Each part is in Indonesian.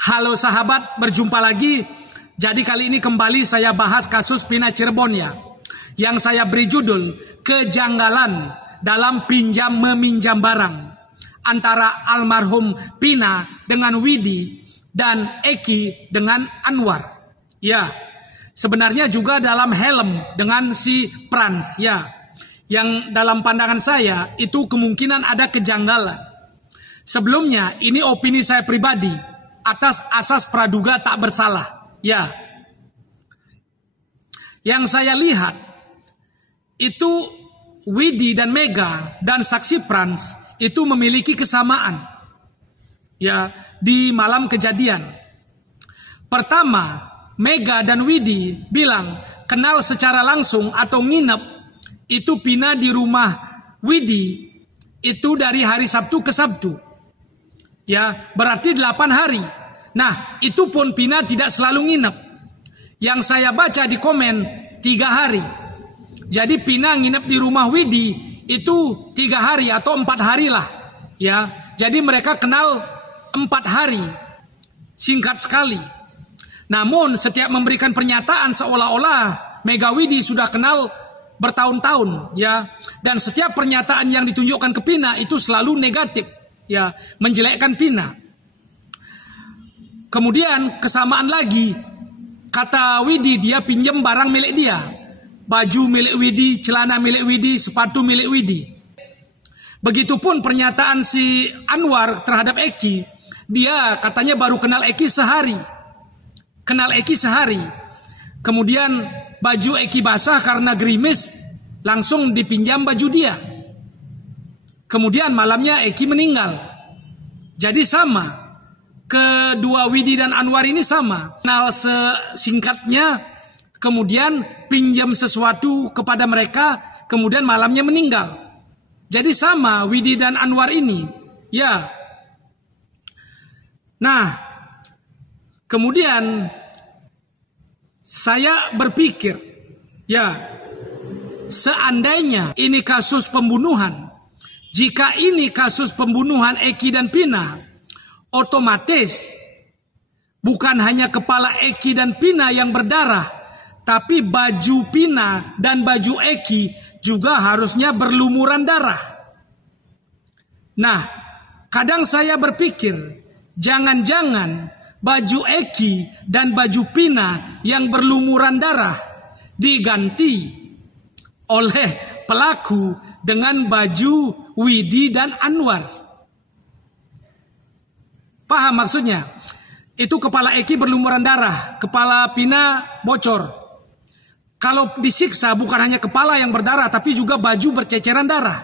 Halo sahabat, berjumpa lagi. Jadi kali ini kembali saya bahas kasus Pina Cirebon ya. Yang saya beri judul kejanggalan dalam pinjam meminjam barang antara almarhum Pina dengan Widi dan Eki dengan Anwar. Ya, sebenarnya juga dalam helm dengan si Frans ya. Yang dalam pandangan saya itu kemungkinan ada kejanggalan. Sebelumnya ini opini saya pribadi atas asas praduga tak bersalah. Ya. Yang saya lihat itu Widi dan Mega dan saksi Frans itu memiliki kesamaan. Ya, di malam kejadian. Pertama, Mega dan Widi bilang kenal secara langsung atau nginep itu Pina di rumah Widi itu dari hari Sabtu ke Sabtu. Ya, berarti 8 hari. Nah, itu pun Pina tidak selalu nginep. Yang saya baca di komen 3 hari. Jadi Pina nginep di rumah Widi itu 3 hari atau 4 hari lah. Ya, jadi mereka kenal 4 hari. Singkat sekali. Namun setiap memberikan pernyataan seolah-olah Mega Widi sudah kenal bertahun-tahun ya, dan setiap pernyataan yang ditunjukkan ke Pina itu selalu negatif ya, menjelekkan Pina. Kemudian kesamaan lagi, kata Widi dia pinjam barang milik dia, baju milik Widi, celana milik Widi, sepatu milik Widi. Begitupun pernyataan si Anwar terhadap Eki, dia katanya baru kenal Eki sehari, kemudian baju Eki basah karena gerimis, langsung dipinjam baju dia. Kemudian malamnya Eki meninggal. Jadi sama. Kedua Widi dan Anwar ini sama. Kenal sesingkatnya, kemudian pinjam sesuatu kepada mereka, kemudian malamnya meninggal. Jadi sama Widi dan Anwar ini. Ya. Nah, kemudian saya berpikir, ya, seandainya ini kasus pembunuhan, jika ini kasus pembunuhan Eki dan Pina, otomatis bukan hanya kepala Eki dan Pina yang berdarah, tapi baju Pina dan baju Eki juga harusnya berlumuran darah. Nah, kadang saya berpikir, jangan-jangan baju Eki dan baju Pina yang berlumuran darah diganti oleh pelaku dengan baju Widi dan Anwar. Paham maksudnya? Itu kepala Eki berlumuran darah, kepala Pina bocor. Kalau disiksa bukan hanya kepala yang berdarah, tapi juga baju berceceran darah.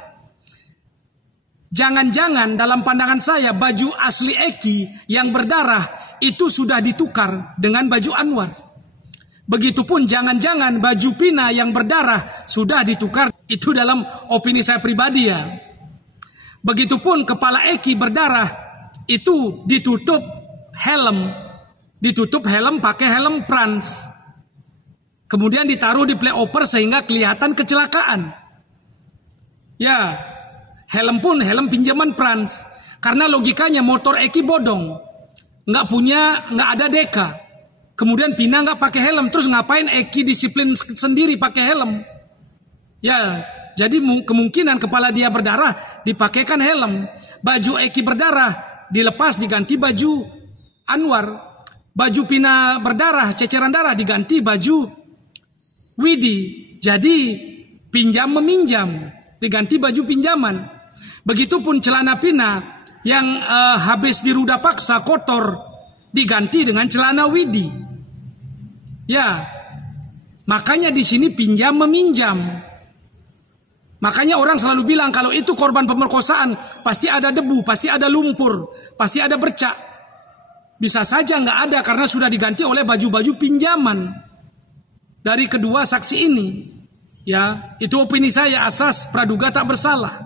Jangan-jangan dalam pandangan saya baju asli Eki yang berdarah itu sudah ditukar dengan baju Anwar. Begitupun jangan-jangan baju Pina yang berdarah sudah ditukar. Itu dalam opini saya pribadi ya. Begitupun kepala Eki berdarah itu ditutup helm pakai helm Frans. Kemudian ditaruh di playoper sehingga kelihatan kecelakaan. Ya, helm pun helm pinjaman Frans. Karena logikanya motor Eki bodong, nggak ada deka. Kemudian Pina nggak pakai helm, terus ngapain Eki disiplin sendiri pakai helm? Ya, jadi kemungkinan kepala dia berdarah dipakaikan helm. Baju Eki berdarah dilepas diganti baju Anwar. Baju Pina berdarah, ceceran darah diganti baju Widi. Jadi pinjam meminjam diganti baju pinjaman. Begitupun celana Pina yang habis diruda paksa kotor diganti dengan celana Widi. Ya, makanya di sini pinjam meminjam. Makanya orang selalu bilang kalau itu korban pemerkosaan pasti ada debu, pasti ada lumpur, pasti ada bercak. Bisa saja nggak ada karena sudah diganti oleh baju-baju pinjaman dari kedua saksi ini. Ya, itu opini saya, asas praduga tak bersalah.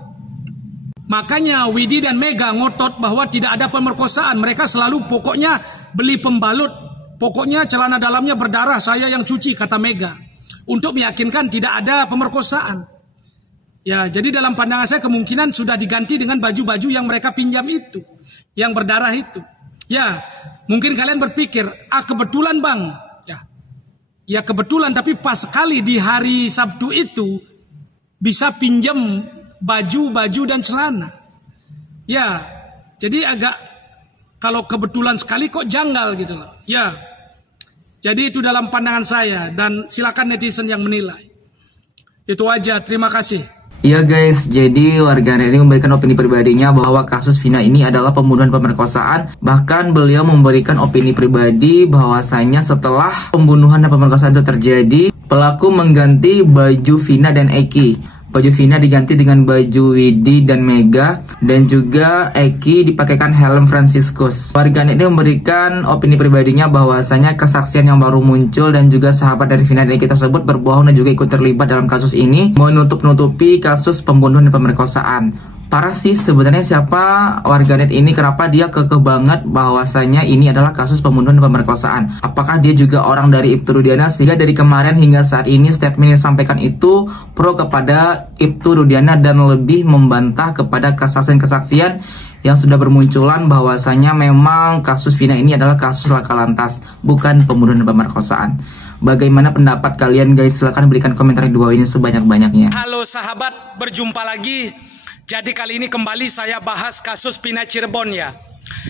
Makanya Widi dan Mega ngotot bahwa tidak ada pemerkosaan. Mereka selalu pokoknya beli pembalut. Pokoknya celana dalamnya berdarah, saya yang cuci, kata Mega. Untuk meyakinkan tidak ada pemerkosaan. Ya, jadi dalam pandangan saya kemungkinan sudah diganti dengan baju-baju yang mereka pinjam itu. Yang berdarah itu. Ya, mungkin kalian berpikir, kebetulan bang. Ya kebetulan, tapi pas sekali di hari Sabtu itu bisa pinjam baju dan celana. Ya, jadi agak, kalau kebetulan sekali kok janggal gitu loh. Ya, jadi itu dalam pandangan saya, dan silakan netizen yang menilai. Itu aja, terima kasih. Iya guys, jadi warganet ini memberikan opini pribadinya bahwa kasus Vina ini adalah pembunuhan pemerkosaan. Bahkan beliau memberikan opini pribadi bahwasanya setelah pembunuhan dan pemerkosaan itu terjadi, pelaku mengganti baju Vina dan Eki. Baju Vina diganti dengan baju Widi dan Mega, dan juga Eki dipakaikan helm Franciscus. Warganet ini memberikan opini pribadinya bahwasanya kesaksian yang baru muncul dan juga sahabat dari Vina dan Eki tersebut berbohong dan juga ikut terlibat dalam kasus ini, menutup-nutupi kasus pembunuhan dan pemerkosaan. Parah sih sebenarnya siapa warganet ini, kenapa dia kekeh banget bahwasanya ini adalah kasus pembunuhan dan pemerkosaan. Apakah dia juga orang dari Ibtu Rudiana, sehingga dari kemarin hingga saat ini statement yang disampaikan itu pro kepada Ibtu Rudiana dan lebih membantah kepada kesaksian-kesaksian yang sudah bermunculan bahwasanya memang kasus Vina ini adalah kasus laka lantas, bukan pembunuhan dan pemerkosaan. Bagaimana pendapat kalian guys? Silahkan berikan komentar di bawah ini sebanyak-banyaknya. Halo sahabat, berjumpa lagi. Jadi kali ini kembali saya bahas kasus Vina Cirebon ya.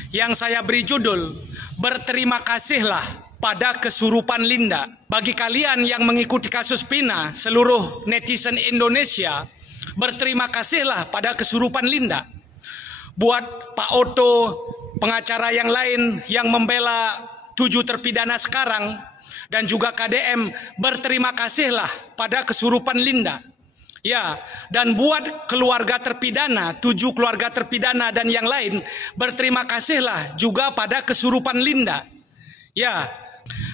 Yang saya beri judul, berterima kasihlah pada kesurupan Linda. Bagi kalian yang mengikuti kasus Vina, seluruh netizen Indonesia, berterima kasihlah pada kesurupan Linda. Buat Pak Oto, pengacara yang lain yang membela 7 terpidana sekarang, dan juga KDM, berterima kasihlah pada kesurupan Linda. Ya, dan buat keluarga terpidana, 7 keluarga terpidana dan yang lain, berterima kasihlah juga pada kesurupan Linda. Ya,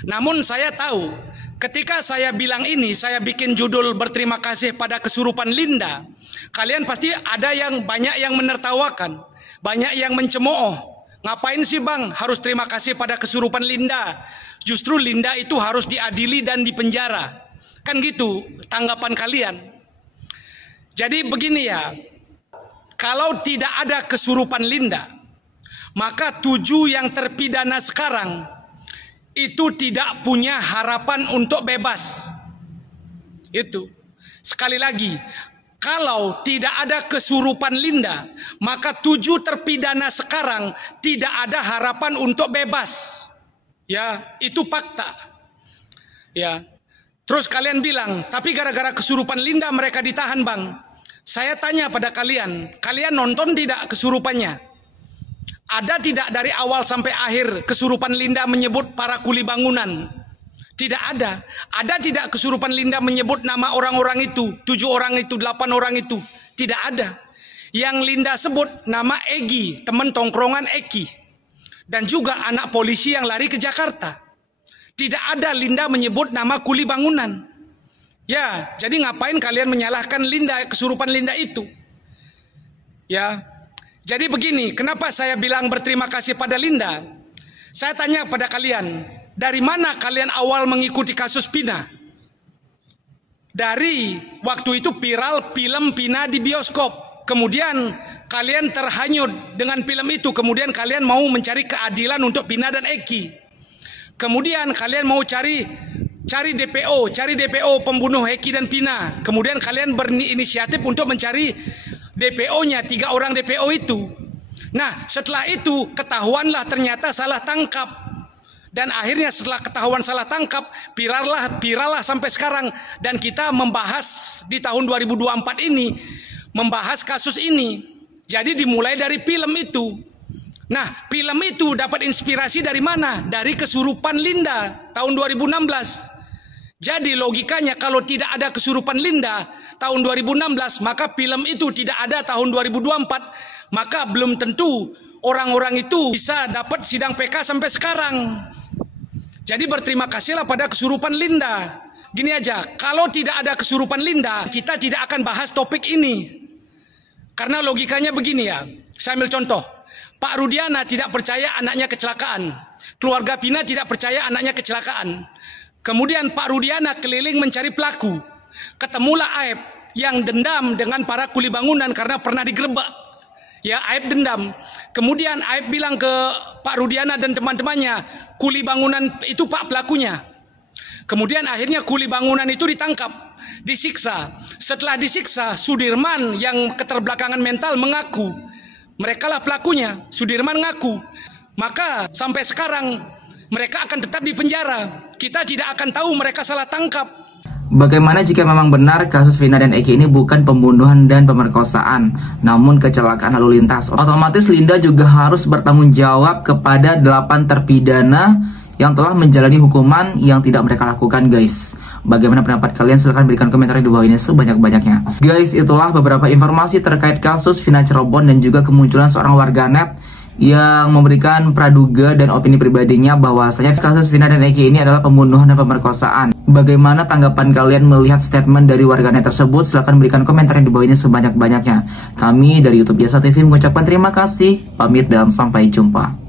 namun saya tahu ketika saya bilang ini, saya bikin judul berterima kasih pada kesurupan Linda, kalian pasti ada yang banyak yang menertawakan, banyak yang mencemooh. Ngapain sih bang harus terima kasih pada kesurupan Linda? Justru Linda itu harus diadili dan dipenjara. Kan gitu tanggapan kalian. Jadi begini ya, kalau tidak ada kesurupan Linda, maka 7 yang terpidana sekarang itu tidak punya harapan untuk bebas. Itu. Sekali lagi, kalau tidak ada kesurupan Linda, maka 7 terpidana sekarang tidak ada harapan untuk bebas. Ya, itu fakta. Ya. Terus kalian bilang, tapi gara-gara kesurupan Linda mereka ditahan bang. Saya tanya pada kalian, kalian nonton tidak kesurupannya? Ada tidak dari awal sampai akhir kesurupan Linda menyebut para kuli bangunan? Tidak ada. Ada tidak kesurupan Linda menyebut nama orang-orang itu, 7 orang itu, 8 orang itu? Tidak ada. Yang Linda sebut nama Egi, teman tongkrongan Eki. Dan juga anak polisi yang lari ke Jakarta. Tidak ada Linda menyebut nama kuli bangunan. Ya, jadi ngapain kalian menyalahkan Linda, kesurupan Linda itu? Ya, jadi begini, kenapa saya bilang berterima kasih pada Linda? Saya tanya pada kalian, dari mana kalian awal mengikuti kasus Vina? Dari waktu itu viral film Vina di bioskop. Kemudian kalian terhanyut dengan film itu, kemudian kalian mau mencari keadilan untuk Vina dan Eki. Kemudian kalian mau cari DPO pembunuh Eki dan Vina. Kemudian kalian berinisiatif untuk mencari DPO-nya, 3 orang DPO itu. Nah, setelah itu ketahuanlah ternyata salah tangkap. Dan akhirnya setelah ketahuan salah tangkap, virallah sampai sekarang. Dan kita membahas di tahun 2024 ini, membahas kasus ini. Jadi dimulai dari film itu. Nah, film itu dapat inspirasi dari mana? Dari kesurupan Linda tahun 2016. Jadi logikanya kalau tidak ada kesurupan Linda tahun 2016, maka film itu tidak ada tahun 2024. Maka belum tentu orang-orang itu bisa dapat sidang PK sampai sekarang. Jadi berterima kasihlah pada kesurupan Linda. Gini aja, kalau tidak ada kesurupan Linda, kita tidak akan bahas topik ini. Karena logikanya begini ya, saya ambil contoh. Pak Rudiana tidak percaya anaknya kecelakaan. Keluarga Vina tidak percaya anaknya kecelakaan. Kemudian Pak Rudiana keliling mencari pelaku. Ketemulah Aep yang dendam dengan para kuli bangunan karena pernah digerebek. Ya, Aib dendam. Kemudian Aib bilang ke Pak Rudiana dan teman-temannya, kuli bangunan itu Pak pelakunya. Kemudian akhirnya kuli bangunan itu ditangkap, disiksa. Setelah disiksa, Sudirman yang keterbelakangan mental mengaku merekalah pelakunya. Sudirman ngaku. Maka sampai sekarang mereka akan tetap di penjara. Kita tidak akan tahu mereka salah tangkap. Bagaimana jika memang benar kasus Vina dan Eki ini bukan pembunuhan dan pemerkosaan, namun kecelakaan lalu lintas? Otomatis Linda juga harus bertanggung jawab kepada 8 terpidana yang telah menjalani hukuman yang tidak mereka lakukan, guys. Bagaimana pendapat kalian? Silahkan berikan komentar di bawah ini sebanyak-banyaknya. Guys, itulah beberapa informasi terkait kasus Vina Cirebon dan juga kemunculan seorang warganet yang memberikan praduga dan opini pribadinya bahwasanya kasus Vina dan Eki ini adalah pembunuhan dan pemerkosaan. Bagaimana tanggapan kalian melihat statement dari warganet tersebut? Silahkan berikan komentar di bawah ini sebanyak-banyaknya. Kami dari YouTube Jasa TV mengucapkan terima kasih, pamit dan sampai jumpa.